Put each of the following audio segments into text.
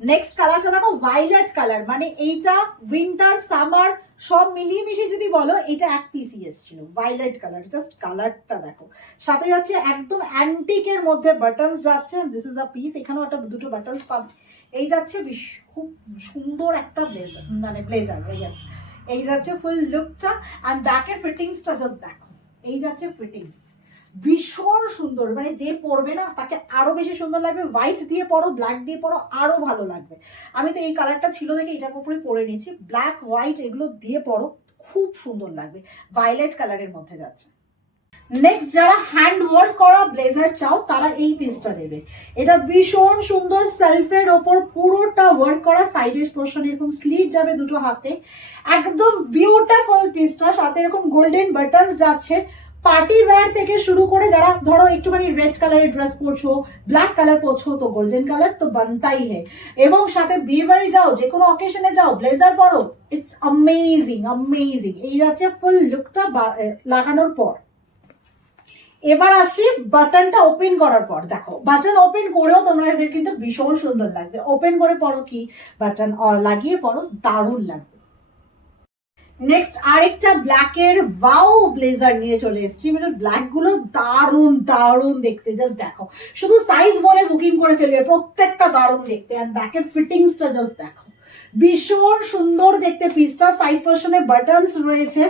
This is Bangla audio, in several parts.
নেক্সট কালারটা দেখো ভায়োলেট কালার, মানে এইটা উইন্টার সামার সব মিলিয়ে মিশিয়ে যদি বলো এটা এক পিসই এসেছিল। ভায়োলেট কালার, জাস্ট কালারটা দেখো। সাথে যাচ্ছে একদম অ্যান্টিকের মধ্যে বাটনস যাচ্ছে, দিস ইজ আ পিস, এখানেও একটা দুটো বাটনস পাবে। এই যাচ্ছে খুব সুন্দর একটা ব্লেজার, মানে ব্লেজার ইয়েস। এই যাচ্ছে ফুল লুকটা, অ্যান্ড ব্যাকের ফিটিংসটা জাস্ট দেখো। এই যাচ্ছে ফিটিংস, ভীষণ সুন্দর, মানে যে পরবে না তাকে আরো বেশি সুন্দর লাগবে। হোয়াইট দিয়ে পরো, ব্ল্যাক দিয়ে পরো, আরো ভালো লাগবে। আমি তো এই কালারটা ছিল দেখে এটার উপরে পরে নিয়েছি। ব্ল্যাক হোয়াইট এগুলো দিয়ে পরো, খুব সুন্দর লাগবে। ভায়োলেট কালারের মধ্যে যাচ্ছে। নেক্সট যারা হ্যান্ড ওয়ার্ক করা ব্লেজার চাও তারা এই পিসটা নেবে। এটা ভীষণ সুন্দর, সেলফের ওপর পুরোটা ওয়ার্ক করা, সাইডের পোর্শন এরকম স্লিভ যাবে দুটো হাতে, একদম বিউটিফুল পিসটা। সাথে এরকম গোল্ডেন বাটনস যাচ্ছে। পার্টি ওয়্যার থেকে শুরু করে যারা ধরো একটুখানি রেড কালারের ড্রেস পরছো, ব্ল্যাক কালার পরছো, তো গোল্ডেন কালার তো বানতাই হ্যাঁ। এবং সাথে বিয়ে বাড়ি যাও, যে কোনো অকেশনে যাও, ব্লেজার পরো, ইটস অ্যামেজিং অ্যামেজিং। এই যাচ্ছে ফুল লুকটা লাগানোর পর। এবার আসি বাটনটা ওপেন করার পর। দেখো বাটন ওপেন করেও তোমরা এদের কিন্তু ভীষণ সুন্দর লাগবে। ওপেন করে পরো কি, বাটন লাগিয়ে পরো, দারুণ লাগবে। নেক্সট আরেকটা ব্ল্যাকের ওয়াও ব্লেজার নিয়ে চলে এসেছি। মানে ব্ল্যাক গুলো দারুণ দারুণ দেখতে, জাস্ট দেখো। শুধু সাইজ বলে বুকিং করে ফেলবে, প্রত্যেকটা দারুণ দেখতে। আর ব্যাকের ফিটিংসটা জাস্ট দেখো, ভীষণ সুন্দর দেখতে পিসটা। সাইড পোর্শনে বাটনস রয়েছে,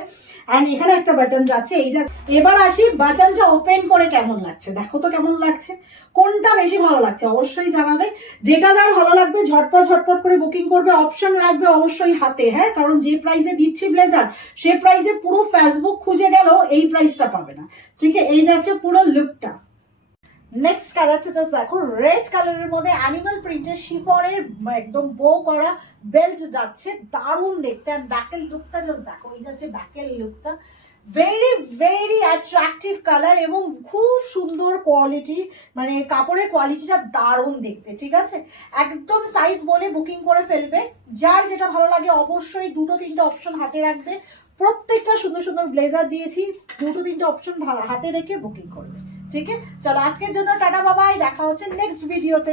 অ্যান্ড এখানে একটা বাটন যাচ্ছে। এই যা, এবার আসি বাটনটা ওপেন করে কেমন লাগছে, দেখো তো কেমন লাগছে। কোনটা বেশি ভালো লাগছে অবশ্যই জানাবে। যেটা যার ভালো লাগবে ঝটপট ঝটপট করে বুকিং করবে। অপশন রাখবে অবশ্যই হাতে, হ্যাঁ, কারণ যে প্রাইসে দিচ্ছি ব্লেজার, সে প্রাইসে পুরো ফেসবুক খুঁজে গেল এই প্রাইসটা পাবে না। ঠিক আছে, এই যাচ্ছে পুরো লুকটা। নেক্সট কালারটা জাস্ট দেখো, রেড কালারের মধ্যে অ্যানিমাল প্রিন্টের শিফনের একদম বো করা বেল্ট যাচ্ছে, দারুণ দেখতে। আর ব্যাকের লুকটা জাস্ট দেখো, এই যাচ্ছে ব্যাকের লুকটা। ভেরি ভেরি অ্যাট্রাকটিভ কালার এবং খুব সুন্দর কোয়ালিটি, মানে কাপড়ের কোয়ালিটিটা দারুণ দেখতে। ঠিক আছে, একদম সাইজ বলে বুকিং করে ফেলবে। যার যেটা ভালো লাগে অবশ্যই দুটো তিনটে অপশন হাতে রাখবে। প্রত্যেকটা সুন্দর সুন্দর ব্লেজার দিয়েছি, দুটো তিনটে অপশন হাতে রেখে বুকিং করবে। ঠিক আছে, চলো আজকের জন্য টাটা বাবাই, দেখা হচ্ছে নেক্সট ভিডিওতে।